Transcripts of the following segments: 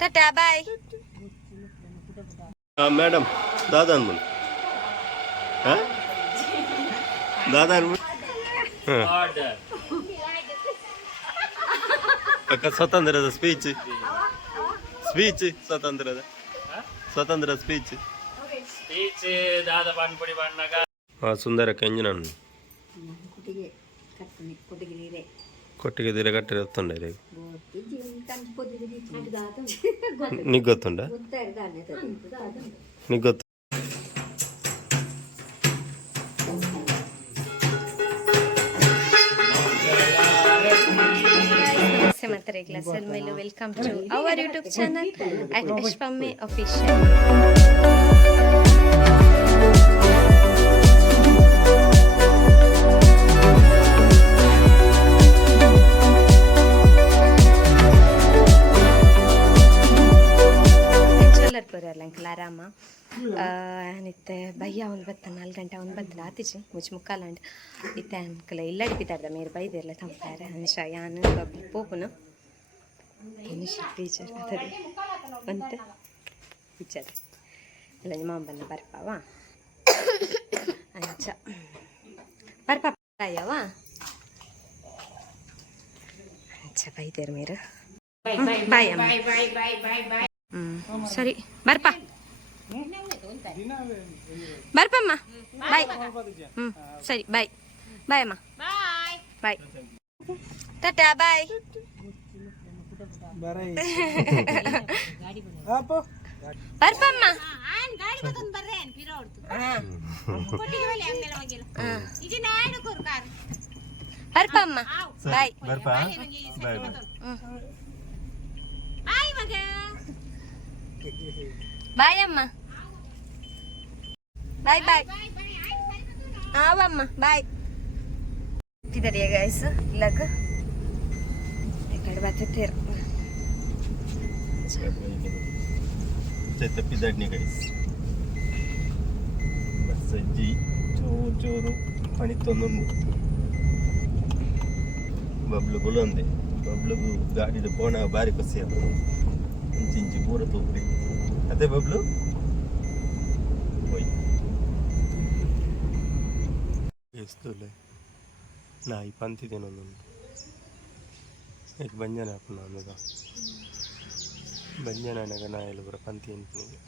ಟಾಟಾ ಬಾಯ್. Madam ದಾದಾ ಅನ್ಬಿಡಿ ಹಾಂ ದಾದಾ ಅನ್ಬಿಡಿ ಹಾಂ. ಸ್ವತಂತ್ರದ speech speech ಸ್ವತಂತ್ರದ ಸ್ವತಂತ್ರ ಸ್ಪೀಚ್ ಸ್ಪೀಚ್ ದಾದಾ ಬಾಣ್ಪುಡಿ ಬಣ್ಣಗ ಆ ಸುಂದರ ಕಂಜನ ಕೊಟ್ಟಿಗೆ ಕೊಟ್ಟಿಗೆ ನೀರೆ. ಕೊಟ್ಟಿಗೆ ನೀರೆ ಕಟ್ಟಿರತ್ತಂಡ నీకు గొత్తుండా నీకు గొత్తు welcome to our YouTube channel and అశ్వమ్మే official ಅಶ್ವಮ್ಮೆ official ಚೊಲ್ಲರ್ ಪೂರಲ್ಲ uncle ಆರಾಮ ನಿತ್ತೆ ಬಯ್ಯ ಒಂದು ಬತ್ತ ನಾಲ್ಕು ಗಂಟೆ ಒಂದು ಬತ್ತಲ ಆತಿಜಿ ಮುಚ್ಚಿ ಮುಕ್ಕಾಲಂಡ್ ಇತ್ತೆ ಅಂಕಲ್ ಇಲ್ಲಡಿ ಬಿದ್ದಾಡ್ದ ಮೇರೆ ಬೈದೆಲ್ಲ ತಂಪಾರೆ ಅಂಶ ಯಾನು ಬಬ್ಲಿ ಪೋಪುನು ಮನುಷ್ಯ ಟೀಚರ್ ಅದೇ ಅಂತೆ ಟೀಚರ್ ಇಲ್ಲ ನಿಮ್ಮ ಅಮ್ಮನ ಬರ್ಪಾವ ಅಂಚ ಬರ್ಪ ಅಯ್ಯವ ಅಂಚ ಬೈದೇರು ಮೇರು ಬಾಯ್ ಅಮ್ಮ ಹ್ಮ್ ಸರಿ ಬರ್ಪ. ಬರ್ಪಮ್ಮ. ಬಾಯ್ ಹ್ಮ್ ಸರಿ ಬಾಯ್ ಬಾಯ್ ಅಮ್ಮ. ಬಾಯ್ ಟಾಟಾ ಬಾಯ್ ಬರ್ಪಮ್ಮ. ಬರ್ಪಮ್ಮ. ಬಾಯ್ ಬರ್ಪಾ. ಬಾಯ್ ಬಾಯ್ ಬಾಯ್ ಅಮ್ಮ ಬಾಯ್ ಬಾಯ್ ಆವಮ್ಮ ಬಾಯ್ ಇಟ್ಟಿದ್ದಾರೆ ಗೈಸ್ ಇಲ್ಲಕ ಈ ಕಡೆ ಬರ್ತೇರ ತಪ್ಪಿದ್ದಾಡ್ನಿ ಗೈಸ್ ಸಜ್ಜಿ ಚೂರು ಚೂರು ಪಣಿತೊಂದುಂಡು ಬಬ್ಲುಗಳು ಅಂದೆ ಬಬ್ಲುಗು ಗಾಡಿದ ಪೋಣ ಬಾರಿ ಖುಷಿ ಅದು ಇಂಚಿ ಇಂಚಿ ಪೂರ ತೂಪಿ ಅದೇ ಬಬ್ಲು ಹೋಯ್ ಎಸ್ತುಲೆ ನಾಯಿ ಪಂತಿದ್ದೇನೊಂದೊಂದು ಈಗ ಬಂಜನ ಅಪ್ಪ ನಮಗ ಬಂಜನಗ ನಾಯಲು ಬರ ಪಂತಿ ಅಂತೀನಿ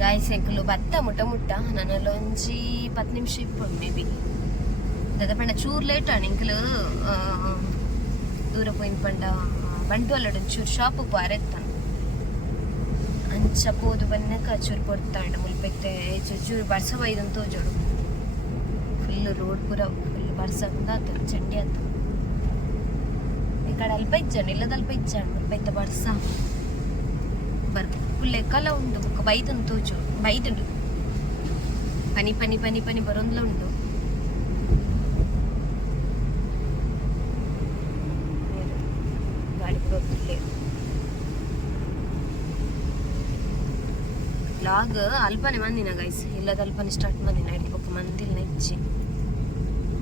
ಗಾಯ್ಸ್ ಎಂಕುಲು ಬತ್ತ ಮುಟ್ಟ ಮುಟ್ಟ ನನ್ನಲ್ಲೊಂಜಿ ಪತ್ತು ನಿಮಿಷ ಇಪ್ಪುಂಡು ಮೇಬಿ ದದಪಂಡ ಚೂರು ಲೇಟ್ ಆಣ ಎಂಕುಲು ಆ, ದೂರ ಪೋಯಿನ ಪಂಡ ಬಂಟ್ವಾಲಡ್ ಒಂಚೂರು ಶಾಪ್ ಬಾರೆತ್ತಾನ ಅಂಚ ಪೋದು ಬನ್ನಕ ಚೂರು ಕೊಡ್ತಾಂಡ ಮುಲ್ಪೆತ್ತೆ ಚೂರು ಬರ್ಸ ಬೈದಂತ ತೋಜೋಡು ಫುಲ್ ರೋಡ್ ಪೂರ ಫುಲ್ ಬರ್ಸ ಆತ ಚಂಡಿ ಆತ ಈ ಕಡೆ ಅಲ್ಪ ಇಜ್ಜಾಣ ಇಲ್ಲದ ಅಲ್ಪ ಇಜ್ಜಾಣ ಮುಲ್ಪೆತ್ತ ಬರ್ಸ ಬರ್ ಫುಲ್ ಲೆಕ್ಕಲ ಉಂಡು ಬೊಕ್ಕ ಬೈದಂದು ತೋಜು ಬೈದುಂಡು ಪನಿ ಪನಿ ಪನಿ ಪನಿ ಬರೋಂದ್ಲ ಉಂಡು ಗಾಡಿ ಬರೋದಿಲ್ಲ ಲಾಗ್ ಅಲ್ಪನೆ ಮಂದಿನ ಗೈಸ್ ಇಲ್ಲದ ಅಲ್ಪನೆ ಸ್ಟಾರ್ಟ್ ಮಂದಿನ ಹಿಡಿದು ಬೊಕ್ಕ ಮಂದಿಲ್ ನೆಚ್ಚಿ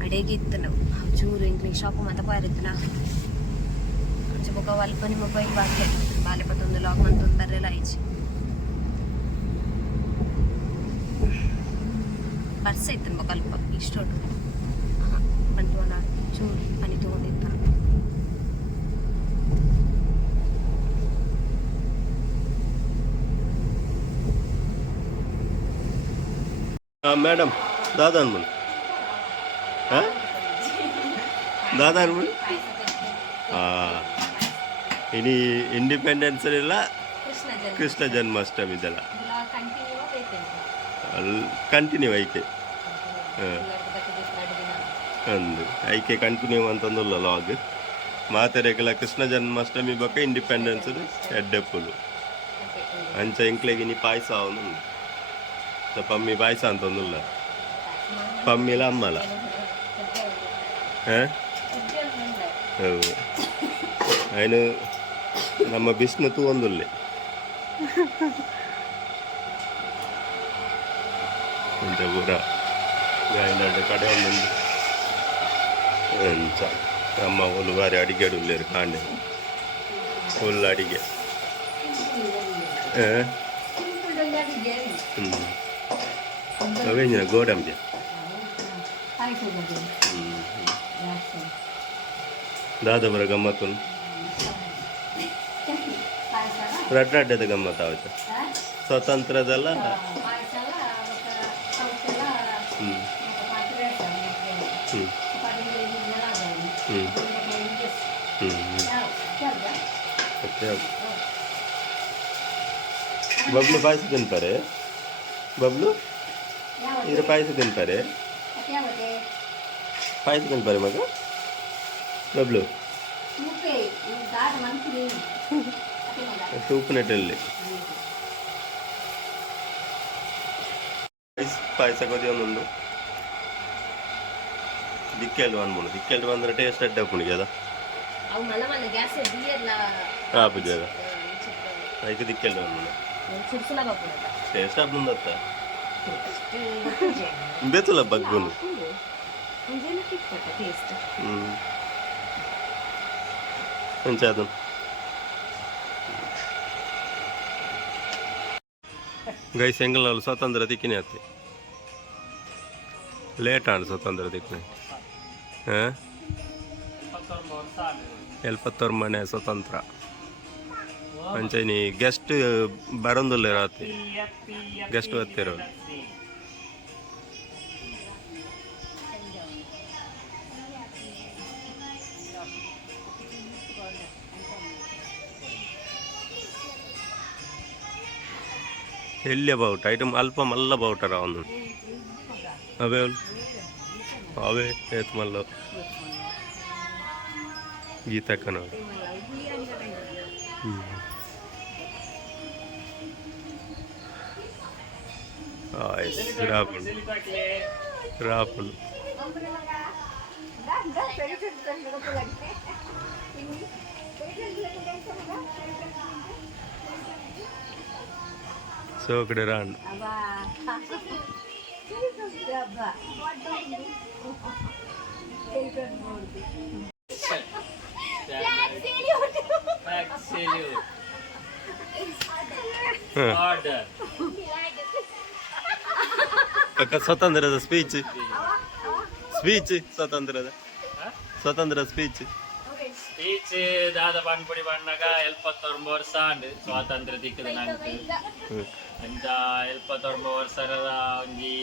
ಅಡೆಗೆ ಇತ್ತು ನಾವು ಚೂರು ಇಂಗ್ಲೀಷ್ ಶಾಪ್ ಮಾತ ಪಾರಿತ್ತಲ್ಲ కొంచెం ఒక వల్పని మొబైల్ బాగా బాలిపోతుంది లాగ్ మంత్ ఉందర్రెలా ఇచ్చి పర్స్ ಪರ್ಸ್ ಇತ್ತು ಸ್ವಲ್ಪ ಇಷ್ಟು ಹಾಂ ಚೂರು ಮನೆ ತೊಗೊಂಡಿದ್ದ. ಮೇಡಮ್ ದಾದಾ ಅನ್ಮನ್ ಹಾಂ ದಾದಾ ಅನ್ಮನ್ ಹಾಂ ಇನಿ ಇಂಡಿಪೆಂಡೆನ್ಸ್ ಇಲ್ಲ ಕೃಷ್ಣ ಜನ್ಮಾಷ್ಟಮಿ ಇದೆಲ್ಲ ಕಂಟಿನ್ಯೂ ಐತೆ. ಅಂದು. ಐಕೆ ಕಂಟಿನ್ಯೂ ಅಂತಂದಲ್ಲ ಲಾಗ್ ಮಾತೆರೆಗಲ ಕೃಷ್ಣ ಜನ್ಮಾಷ್ಟಮಿ ಬೊಕ ಇಂಡಿಪೆಂಡೆನ್ಸ್ ಎಡ್ಡೆಪ್ಪುಲು ಅಂಚ ಎಂಕ್ಲೆಗೆ ನೀ ಪಾಯಸ ಅವನು. ಪಮ್ಮಿ ಪಾಯಸ ಅಂತಂದುಲ್ಲ. ಪಮ್ಮಿಲ ಅಮ್ಮಲ ಅಯ್ನು ನಮ್ಮ ಬಿಸ್ನು ತೂವೊಂದುಲ್ಲೆ ಪೂರ గైనాడు కడే ఉంది అమ్మ ఒళ్ళు వారి అడిగాడు లేరు కాండి ఒళ్ళు అడిగే అవేం గోడం దాదాపుర గమ్మత్తును ರಡ್ಡಾಡ್ಯದ ಗಮ್ಮತ್ತಾಗುತ್ತೆ ಸ್ವತಂತ್ರದಲ್ಲ ಬಬ್ಲು ಪಾಯಸ ತಿಂತಾರೆ. ಬಬ್ಲು? ಇದ್ರ ಪಾಯಸ ತಿಂತಾರೆ. ಪಾಯಸ ತಿಂತಾರೆ ಮಗ? ಬಬ್ಲು? ಉಪ್ಪಿನಟ್ಟಲ್ಲಿ ಪಾಯಸ ಕೊದಿ ಒಂದೊಂದು. ದಿಕ್ಕೆಲ್ಡು ಅನ್ಬೋದು. ದಿಕ್ಕೆಲ್ಡು ಬಂದ್ರೆ ಟೇಸ್ಟ್ ಅಡ್ಡ ಪುಣಿಗೆ ಅದ ಪೂಜೆ ಹಾ ಪೂಜಾಗ ಅದಕ್ಕೆ ದಿಕ್ಕೆಲ್ಡು ಅನ್ಬೋದು. ಸುಡ್ಸುಲ ಬಗ್ಗುನ ಟೇಸ್ಟ್ ಅಬ್ಬಂದತ್ತ ಬೇತಲ್ಲ ಬಗ್ಗುನ? ಮುಂಜಾನೆ ಕಿಟ್ಪಟ್ಟ ಟೇಸ್ಟ್ ಹ್ಞೂ ಎಂಚ ಅದು? ಗೈ ಸೆಂಗಲ್ ಸ್ವತಂತ್ರ ದಿಕ್ಕಿನೇ ಆತಿ ಲೇಟ್ ಆಣ ಸ್ವತಂತ್ರ ದಿಕ್ಕಿನ ಹಾಂ? ಮನೆ ಸ್ವತಂತ್ರ. ಅಂಚೈನಿ ಗೆಸ್ಟ್ ಬರೋದಿಲ್ಲ ರಾತ್ರಿ. ಗೆಸ್ಟ್ ಬರ್ತಿರೋ ಎಲ್ಲಿ ಬೌಟ ಐಟಮ್ ಅಲ್ಪ ಮಲ್ಲ ಬೌಟರ ಅವನು. ಅವೇ. ಅವೇ ಏತ್ ಮಲ್ಲ. ಗೀತಕ್ಕನ ಹ್ಮ್. Oh, Nice. Raffle. Raffle. So good run. Black salute. Black salute. Order. ಸ್ವತಂತ್ರದ ಸ್ಪೀಚ್ ಸ್ಪೀಚ್ ಸ್ವತಂತ್ರದ ಸ್ವತಂತ್ರ ಸ್ಪೀಚ್ ಸ್ಪೀಚ್ ದಾದ ಪಾನ್ಪುಡಿ ಬಣ್ಣಗ ಎಲ್ಪತ್ತೊಂಬತ್ತು ವರ್ಷ ಅಂಡ್ ಸ್ವಾತಂತ್ರ್ಯ ದಿಕ್ಕದ ನಂಗೆ ಅಂಚ ಎಲ್ಪತ್ತೊಂಬತ್ತು ವರ್ಷದ ಒಂಜಿ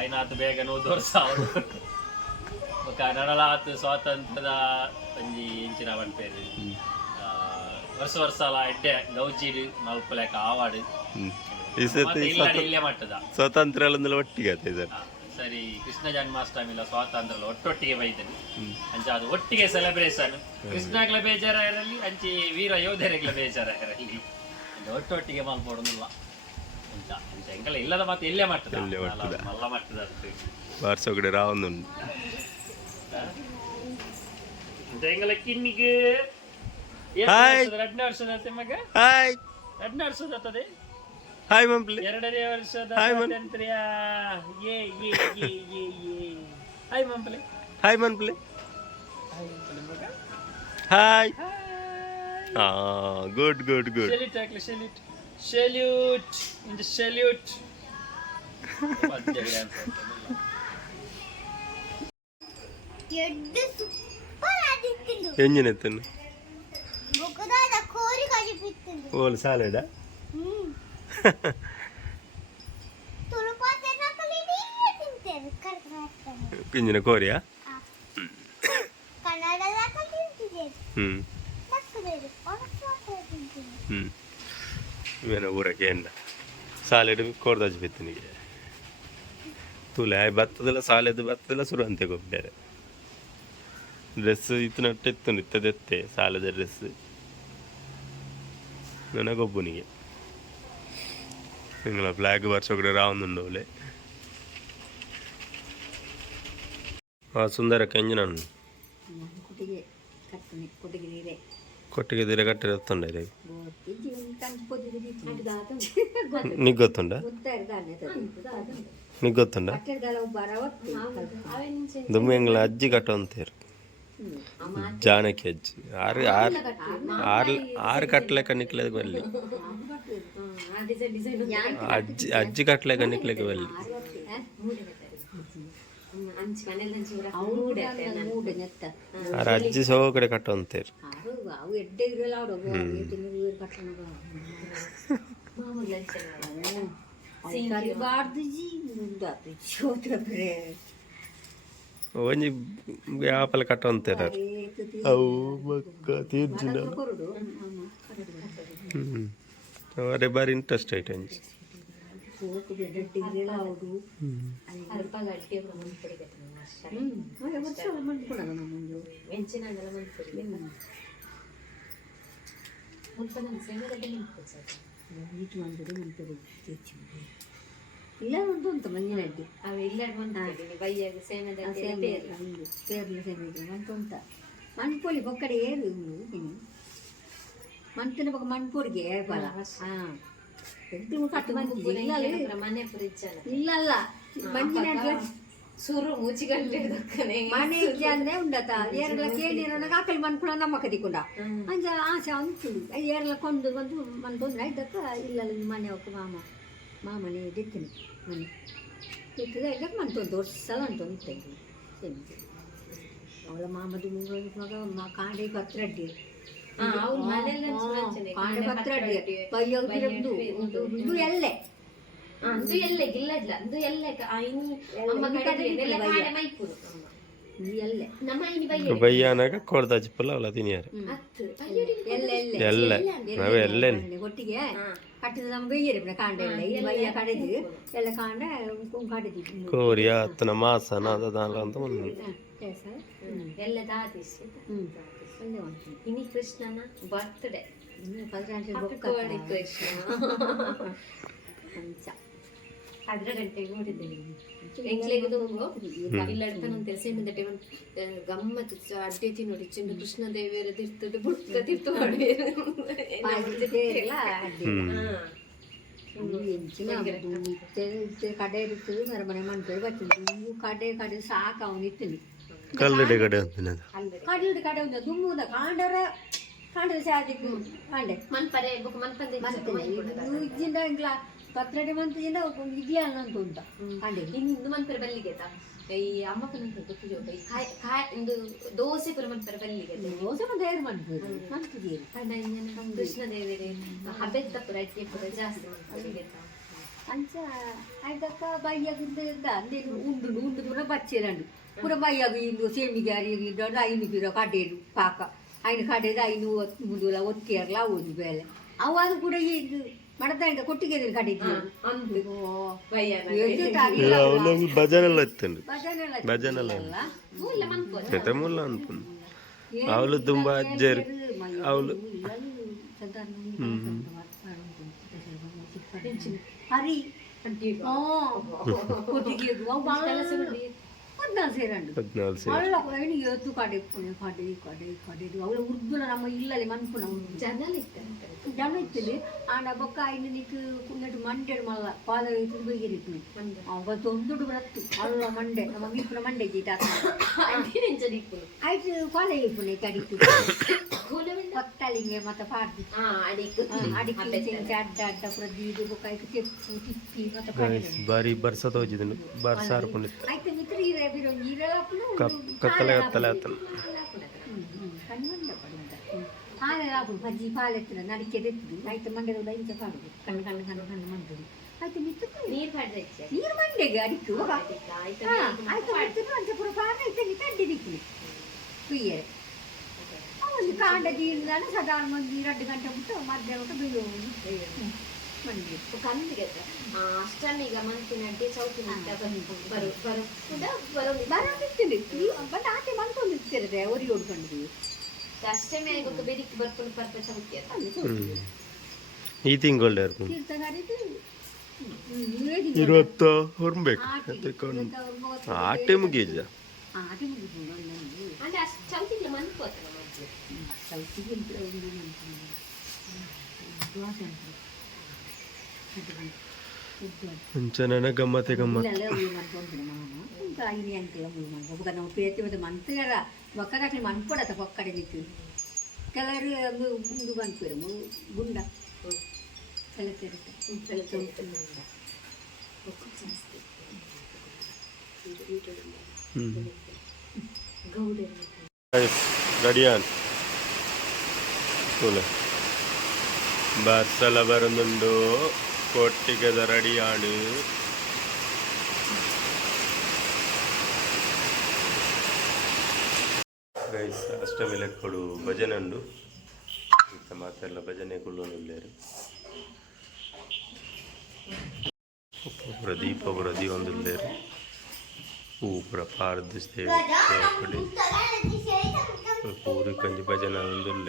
ಐನಾತ್ ಬೇಗ ನೂದು ವರ್ಷ ಆವಡು ಬೊಕ ನಡಲಾತ್ ಸ್ವಾತಂತ್ರ್ಯದ ಒಂಜಿ ಇಂಚಿನ ಪನ್ಪೇರು ಆ, ವರ್ಷ ವರ್ಷ ಅಲ್ಲ ಎಡ್ಡೆ ಗೌಜಿಡ್ ನಲ್ಪಲೆಕ ಆವಾಡು. ಈ ಸತಿ ಸ್ವತಂತ್ರ ಒಟ್ಟಿಗೆ ಆಯ್ತು ಸರ್ ಸರಿ ಕೃಷ್ಣ ಇಲ್ಲ ಸ್ವಾತಂತ್ರ್ಯ ಒಟ್ಟೊಟ್ಟಿಗೆ ಬೈತೇನೆ. ಅಂಚ ಅದು ಒಟ್ಟಿಗೆ ಸೆಲೆಬ್ರೇಷನ್ ಕೃಷ್ಣಗ್ಲ ಇರಲಿ ಅಂಚೆ ವೀರ ಯೋಧರಿಗ್ಲ ಬೇಜಾರಾಗಿರಲಿ ಇರಲಿ ಒಟ್ಟೊಟ್ಟಿಗೆ ಮಲ್ಪಡೋದಿಲ್ಲ ಅಂತ ಅಂಚ ಹೆಂಗಲ್ಲ ಇಲ್ಲದ ಮತ್ತೆ ಇಲ್ಲೇ. ಅಲ್ಲ, ಮಲ್ಲ ಮಟ್ಟದ ಅದು. ವಾರ್ಸೊಗಡೆ ರಾವಣುಂಡು ಆ? ಅಂತ ಎಂಗಲ ಕಿನ್ನಿಗೆ ಹಾಯ್. ವರ್ಷದ ಮಗ? ಹಾಯ್. ಎರಡನೇ ವರ್ಷದ ಹಾಯ್ ಮಂಪ್ಲಿ ಎರಡನೇ ವರ್ಷದ ಹಾಯ್ ಮನ್- ಸ್ವಾತಂತ್ರ್ಯ. ಏ ಏ ಏ ಏ ಏ ಹಾಯ್ ಮಂಪ್ಲಿ ಹಾಯ್ ಮಂಪ್ಲಿ ಹಾಯ್ ಮಂಪಲೆ ಮಗ. ಹಾಯ್ ಹಾಯ್ ಹಾ ಗುಡ್ ಗುಡ್ ಗುಡ್ ಸೆಲ್ಯೂಟ್ ಹಾಕ್ಲಿ salute salute in the salute head super ಆದಿತ್ತಿಂದು ಎಂಜಿನೆತ್ತನ್ನು ಬೊಕ್ಕದಾದ ಕೋರಿ ಕಜಿಪಿತ್ತಿಂದು ಓಲ್ ಸಾಲಡ ತುಳುಪಾತೆ ನಕಲಿಡಿ ತಿಂತೇವೆ ಕರ್ನಾಟಕ ಇಂಜಿನ ಕೋರಿಯಾ ಕನ್ನಡದ ತಿಂತಿದ್ದೇವೆ ಹ್ಮ್ ನಕ್ಕದೇವೆ ಒಣಸಾಕ ತಿಂತೀನಿ ಹ್ಮ್ ಇವೇನ ಊರಕ್ಕೆ ಎಂಡ ಸಾಲೆಡ್ ಕೋರ್ದಾಜ್ ಬಿತ್ತನಿಗೆ ತುಲೆ ಭತ್ತದಲ್ಲ ಸಾಲೆದು ಭತ್ತದಲ್ಲ ಸುರು ಅಂತೆ ಗೊಬ್ಬರ ಡ್ರೆಸ್ ಇತ್ತಿನಟ್ಟು ಎತ್ತು ನಿತ್ತದೆತ್ತೆ ಸಾಲದ ಡ್ರೆಸ್ ನನಗೊಬ್ಬನಿಗೆ ಸುಂದರ ಕೆಂಜನಣ್ಣು ಕುಟಿಗೆ ಕಟ್ಟನೆ ಕುಟಿಗೆ ನೀರೆ. ಕೊಟ್ಟಿಗೆ ದಿರ ಕಟ್ಟೆ ಗೊತ್ತುಂಡ ನಿಗ್ ಗೊತ್ತುಂಡ నీకు ಗೊತ್ತುಂಡ ಅಜ್ಜಿ ಕಟ್ಟು ಅಂತೀರು ಜಾನಕಿ ಅಜ್ಜಿ. ಆರು ಆರು ಆರು ಆರು ಕಟ್ಲೆಕ ನಿಕ್ಲೆಗ್ ಬಲ್ಲಿ ಅಜ್ಜಿ ಅಜ್ಜಿ ಕಟ್ಲೆಕ ನಿಕ್ಲೆಗ್ ಬಲ್ಲಿ ಮೂಡು ನೆತ್ತ. ಆರು ಅಜ್ಜಿ ಸೋ ಕಡೆ ಕಟ್ಟು ಅಂತೀರು ಒಂಜಿ ಆಪಲ ಕಟ್ಟು ಅಂತೀರ ಅವು ಮಕ್ಕ ತೀರ್ಜಿನ. ಅವರೇ ಬಾರಿ ಇಂಟ್ರೆಸ್ಟ್ ಐತೆ ಇಲ್ಲ ಒಂದು ಬೆಡ್ಡೆ ಮಂಜಿನಡ್ಡಿ ತೆಚ್ಚಿದೆ ಇಲ್ಲ ಒಂದು ಅಂತ ಮಂಜಿನ ಅಡ್ಡಿ ಪೇರ್ಲ ಸೇಮಿಗೆ ಮಂತ ಉಂಟ ಮಣ್ಪೊಳಿ ಬೊಕ್ಕಡೆ ಏರು ಮಂತಿನ ಬಗ್ಗೆ ಮಣ್ಪುರಿಗೆ ಏರ್ಬಲ ಹಾಂ ಎದ್ದು ಕಟ್ಟು ಮಂದಿ ಇಲ್ಲ ಅಲ್ಲ. ಮಂಜಿನ ಸುರು ಮುಚ್ಚಿಗಂಟೆ ಮನೆ ಅಂದ್ರೆ ಉಂಡತ ಏರ್ಲ ಕೇಳಿರೋ ಆಕಲಿ ಮನ್ಪುಳ ನಮ್ಮ ಕದಿಕೊಂಡ ಅಂಜ ಆಸೆ ಅಂತು ಏರ್ಲ ಕೊಂಡು ಬಂದು ಮನ್ ತೊಂದ್ರೆ ಆಯ್ತಕ್ಕ. ಇಲ್ಲ ಮನೆ ಹೋಗಿ ಮಾಮ. ಮಾಮನೆ ದಿತ್ತಿನಿ ಮನೆ. ದಿತ್ತಿದ ಇದಕ್ಕೆ ಮನ್ ತೊಂದು ವರ್ಷ ಅಂತ ಉಂಟು. ಅವಳ ಮಾಮದು ಮುಂಗ ಕಾಂಡೆ ಬೈಯೋಗ ಬಿರಬ್ದು ಇದು ಎಲ್ಲೆ ಅಂದು ಎಲ್ಲೆ ಗಿಲ್ಲ ಇಲ್ಲ ಅಂದು ಎಲ್ಲೆ ಅಮ್ಮ ಕಡೆ ಎಲ್ಲ ಕಾಡೆ ಮೈಪುರು. ಇದು ಎಲ್ಲೆ ಕೊಡ್ದಾಜಿ ಪುಲ್ಲ ತಿನಿಯಾರ ಎಲ್ಲೆ ಎಲ್ಲೆ ಎಲ್ಲ ನಾವೇ ಎಲ್ಲೇನೆ ಒಟ್ಟಿಗೆ ಕಟ್ಟಿದ ನಮ್ಮ ಬೆಯ್ಯರಿ ಕಾಂಡ ಎಲ್ಲ ಬಯ್ಯ ಕಡೆದು ಎಲ್ಲ ಕಾಂಡ ಕಡಿದಿದ್ದು ಕೋರಿ ಆತನ ಮಾಸನ ಅದಾಲ ಅಂತ ಒಂದು ಎಲ್ಲ ದಾದಿಸಿ. ಒಳ್ಳೆ ಉಂಟು ಇನಿ ಕೃಷ್ಣನ ಬರ್ತ್ಡೇ ಕೃಷ್ಣ ಪಂಚ ಅದ್ರ ಗಂಟೆಗೆ ಓಡಿದ್ದೇನೆ ಎಂಕ್ಲೆಗೆ ತುಂಬು ಇಲ್ಲ ಅಂತ ಸೇಮಿಂದಟೆ ಒಂದು ಗಮ್ಮತ್ ಅಡ್ಡೆ ನೋಡಿ ಚೆಂಡು ಕೃಷ್ಣ ದೇವಿಯರ ತಿರ್ತದೆ ಬುಟ್ಟ ತಿರ್ತು ಮಾಡಿ ಸೇರಿಲ್ಲ ಅಡ್ಡಿ ಎಂಚಿನ ಇತ್ತೆ ಕಡೆ ಇರ್ತದೆ ಮರ ಮನೆ ಮಾಡ್ತೇವೆ ದುಮ್ಮು ಕಡೆ ಕಡೆ ಸಾಕು ಅವನು ಇತ್ತಿನಿ ಕಲ್ಲಡೆ ಕಡೆ ಅಂತೀನಿ ಅದು. ಕಡಲದ ಕಡೆ ಒಂದು ದುಮ್ಮುದ ಕಾಂಡರ ಕಾಂಡದ ಸಾದಿக்கு ಕಾಂಡೆ. ಮನ್ಪರೆ ಬುಕ್ ಮನ್ಪದೆ ಇಜ್ಜಿಂದ ಇಂಗ್ಲ ಪತ್ರಡೆ ಮಂತಿಂದ ಇಡ್ಲಿ ಅಲ್ಲ ಅಂತ ಉಂಟ. ಕಾಂಡೆ. ಇಂದು ಮನ್ಪರೆ ಬಲ್ಲಿಗೆ ಈ ಅಮ್ಮ ಪನಂತ ಗೊತ್ತು? ಜೋಟ ಈ ಕಾಯ್ ಕಾಯ್ ಒಂದು ದೋಸೆ ಪುರ ಮನ್ಪರೆ ಬಲ್ಲಿಗೆ ದೋಸೆ ಮಂದಿ ಏರ್ ಮಾಡ್ಬೋದು. ಮಂತಿದ್ದೀರಿ ಕಡ ಕೃಷ್ಣ ದೇವರೇ ಹಬ್ಬೆತ್ತ ಪುರ ಅಡ್ಡೆ ಪುರ ಜಾಸ್ತಿ ಮನ್ಪರೆ ಅಂಚ ಆಯ್ತಕ್ಕ ಬಯ್ಯಾಗಿಂದ ಇದ್ದ ಅಂದೇನು ಉಂಡು ಉಂಡು ಪುರ ಬಚ್ಚೇರಂಡು ಇಂದು ಸೇಮಿಗೆ ಅರಿಗಿ ದೊಡ್ಡ ಐನು ಪಿರ ಕಡೆಡು ಪಾಕ ಐನು ಕಡೆದು ಐನು ಒತ್ತಿ ಒತ್ತಿಯರ್ಲ ಓದಿ ಬೇಲೆ ಅವಾಗ ಕೂಡ ಇದು ಮಡದಾಂಡ ಕೊಟ್ಟಿಗೆ ಕಡೆದು ಅಂದು ಅವನಂಗೆ ಭಜನೆಲ್ಲ ಇತ್ತಂಡು ಭಜನೆ ಭಜನೆಲ್ಲ ಜೊತೆ ಮುಲ್ಲ ಅನ್ಪುಂಡು ಅವಳು ತುಂಬ ಅಜ್ಜರು ಅವಳು ಹರಿ ಓ ಕೊಟ್ಟಿಗೆ ಪದ್ನಾಲ್ಕು ಸೇರಂಡು ಹದಿನಾಲ್ಕು ಸೇರಿ. ಒಳ್ಳೆ ಏನು ಎತ್ತು ಕಡೆ ಪುಣೆ ಕಡೆ ಕಡೆ ಕಡೆ ಅವಳ ಉರ್ದುಲ ನಮ್ಮ ಇಲ್ಲಲ್ಲಿ ಮನ್ಪುಣ ಜನಲ್ ಇತ್ತು ಜನ ಇತ್ತಲ್ಲಿ. ಆಂಡ ಬೊಕ್ಕ ಐನು ನಿಕ್ ಕುಂದಟ್ಟು ಮಂಡೆ ಮಲ್ಲ ಪಾದ ಇತ್ತು ಬೈಗಿರಿತ್ತು ಅವ ತೊಂದುಡು ಬರತ್ತು. ಅಲ್ಲ ಮಂಡೆ. ನಮ್ಮ ಮೀಪುನ ಮಂಡೆ ಜೀತ ಆಯ್ತು ಕಾಲೇ ಇಪ್ಪುನೆ ಕಡಿತು ಕೊತ್ತಲಿಂಗೆ ಮತ್ತೆ ಪಾಡ್ದು. ಹಾ ಅಡಿಕ್ ಅಡಿಕೆ ಅಡ್ಡ ಅಡ್ಡ ಪ್ರದಿ ಇದು ಬೊಕ್ಕ ಆಯ್ತು ತೆಪ್ಪು ತಿಪ್ಪಿ ಮತ್ತೆ ಕಡೆ ಬಾರಿ ಬರ್ಸತ್ ಹೋಗಿದ್ದೀನಿ ಬರ್ಸ ಹಾರ್ಕೊಂಡಿತ್ತು ಆಯ್ತು ಮಿತ್ರ ಇರ ಬಿರೋ ಇರಲ್ಲ ಕಪ್ ಕತ್ತಲೆ ಕತ್ತಲೆ ಆತಲ್ಲ ಕಣ್ಮಂಡ ಪಡುಂಟ ಹಾಲೆ ಆಪುಡು ಬಜ್ಜಿ ಪಾಲೆತ್ತಿನ ನಡಿಕೆ ತೆತ್ತಿದು ಆಯ್ತು ಮಂಡ್ಯದ ಇಂಚ ಪಾಡುದು ಕಣ್ಣು ಕಣ್ಣು ಕಣ್ಣು ಕಣ್ಣು ಮಂಡುದು ಆಯ್ತು ಮಿತ್ರ ನೀರ್ ಕಡ್ದೆ ಇಚ್ಚೆ ನೀರು ಮಂಡೆಗೆ ಅಡಿಕು ಆಯ್ತು ಆಯ್ತು ಮಿತ್ರ ಪಂಚಪುರ ಪಾನ ಇತ್ತಲ್ಲಿ ಕಡ್ಡಿ ದಿಕ್ಕಿ ಕುಯ್ಯರೆ ಒಂದು ಕಾಂಡ ದೀರ್ದಾನೆ ಸದಾ ಮಂದಿ ಎರಡು ಗಂಟೆ ಬಿಟ್ಟು ಮಧ್ಯಾಹ್ನ ಬೀಳೋದು ಮಂಡಿ ಅಷ್ಟನ್ನು ಈಗ ಮಂತಿನಂತೆ ಸೌತಿನಿಂದ ಬರು ಬರು ಕೂಡ ಬರೋದು ಬರಾಕಿರ್ತೀನಿ ಬಟ್ ಆಚೆ ಮಂತ್ಕೊಂಡಿರ್ತಿರದೆ ಒರಿ ಹೊಡ್ಕೊಂಡು ಅಷ್ಟಮಿ ಆಗೋದು ಬೆದಿಕ್ಕೆ ಬರ್ಕೊಂಡು ಪರ್ಪ ಚೌತಿ ಅಂತ ಈ ತಿಂಗಳ ಇವತ್ತ ಹೊರಬೇಕು ಆ ಟೈಮ್ಗೆ ಇಲ್ಲ ಅಂದ್ರೆ ಅಷ್ಟು ಸೌತಿಗೆ ಮಂತ್ಕೋತಾರೆ ಸೌತಿಗೆ ಒಂದು ದೋಸೆ ಅಂತ ಅಂಚನನ ಗಮ್ಮತ್ತೆ ಗಮ್ಮತ್ ಇಲ್ಲೆಲ್ಲ ಉಳಿ ಮಾಡ್ಕೊಂತೀನಿ ಮಾಮ ಇಂತ ಐನಿ ಅಂತೆಲ್ಲ ಉಳಿ ಮಾಡ್ಕೊ ಬುಕ್ಕ ನಾವು ಪೇತಿ ಮತ್ತೆ ಮಂತ್ರಿಯರ ಒಕ್ಕಡಕ್ಕೆ ಮನ್ಪಡತ್ತ ಒಕ್ಕಡೆ ನಿಂತು ಕೆಲವರು ಒಂದು ಗುಂಡು ಬಂದ್ಪೇರು ಗುಂಡ ಕೆಲಸ റെഡിയാണ് സ്കൂള് ബസ്സെല്ലാം വരുന്നുണ്ടോ కొట్టిగదరడి ఆడు గైస్ అష్టమిలెక్కడు భజనండు. ఇంత మాత్రల భజనేకుల్లో వెళ్ళారు ప్రదీప ದೀಪ ಒಬ್ಬರದಿ ಒಂದಿಲ್ದೇರು ಒಬ್ಬರ ಪಾರದಿಸ್ತೇವೆ ಪೂರಿ ಕಂಜಿ ಭಜನ ಒಂದಿಲ್ಲ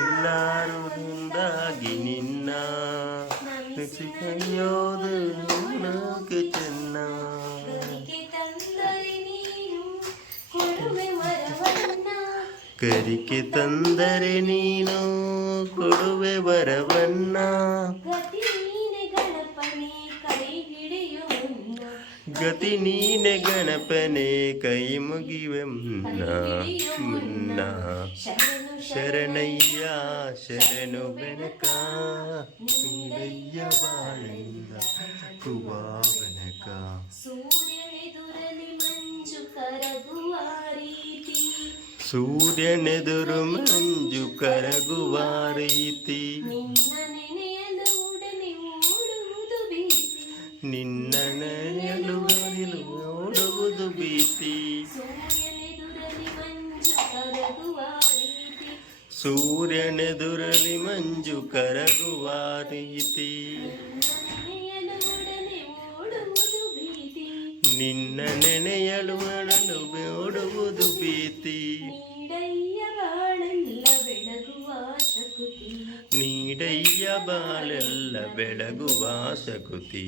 ಎಲ್ಲರೂ ನಿಂದಾಗಿ ನಿನ್ನ ಕೈಯೋದು ನೋಕೆ ಚೆನ್ನ ಕರಿಕೆ ತಂದರೆ ನೀನು ಕೊಡುವೆ ವರವನ್ನ ಗತಿ ನೀನೆ ಗಣಪನೆ ಕೈ ಮುಗಿವೆ ಮುನ್ನ ಮುನ್ನ ಶರಣಯ್ಯ ಶರಣು ಬೆನಕ ನೀಡಯ್ಯ ಬಾಳಿಂದ ಕುಬಾವನಕ ಸೂರ್ಯನೆದುರಲಿ ಮಂಜು ಕರಗುವ ರೀತಿ ಸೂರ್ಯನೆದುರು ಮಂಜು ಕರಗುವ ರೀತಿ ನಿನ್ನ ನೆನೆಯಲು ಉಡನೆ ಓಡುವುದು ಭೀತಿ ನಿನ್ನ ನೆನೆಯಲು ಬರಿಲು ಓಡುವುದು ಭೀತಿ ಸೂರ್ಯನೆದುರಲಿ ಮಂಜು ಕರಗುವ ರೀತಿ ನಿನ್ನ ನೆನೆಯಲು ಮಾಡಲು ಓಡುವುದು ಭೀತಿ. ನೀಡಯ್ಯ ಬಾಳೆಲ್ಲ ಬೆಳಗುವ ಸಕುತಿ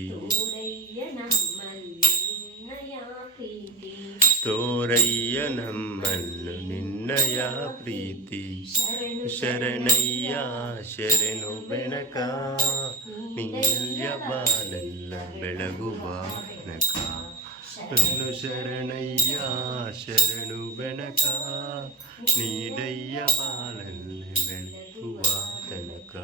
ತೋರಯ್ಯ ನಮ್ಮನ್ನು ನಿನ್ನಯ ಪ್ರೀತಿ. ಶರಣು ಶರಣಯ್ಯ ಶರಣು ಬೆಣಕ ನೀಲ್ಯ ಬಾಳೆಲ್ಲ ಬೆಳಗುವ ಬೆನಕ. ಶರಣು ಶರಣಯ್ಯ ಶರಣು ಬೆನಕ ನೀಡಯ್ಯ ಬಾಳೆಲ್ಲ ಬೆಳಗುವ ತನಕ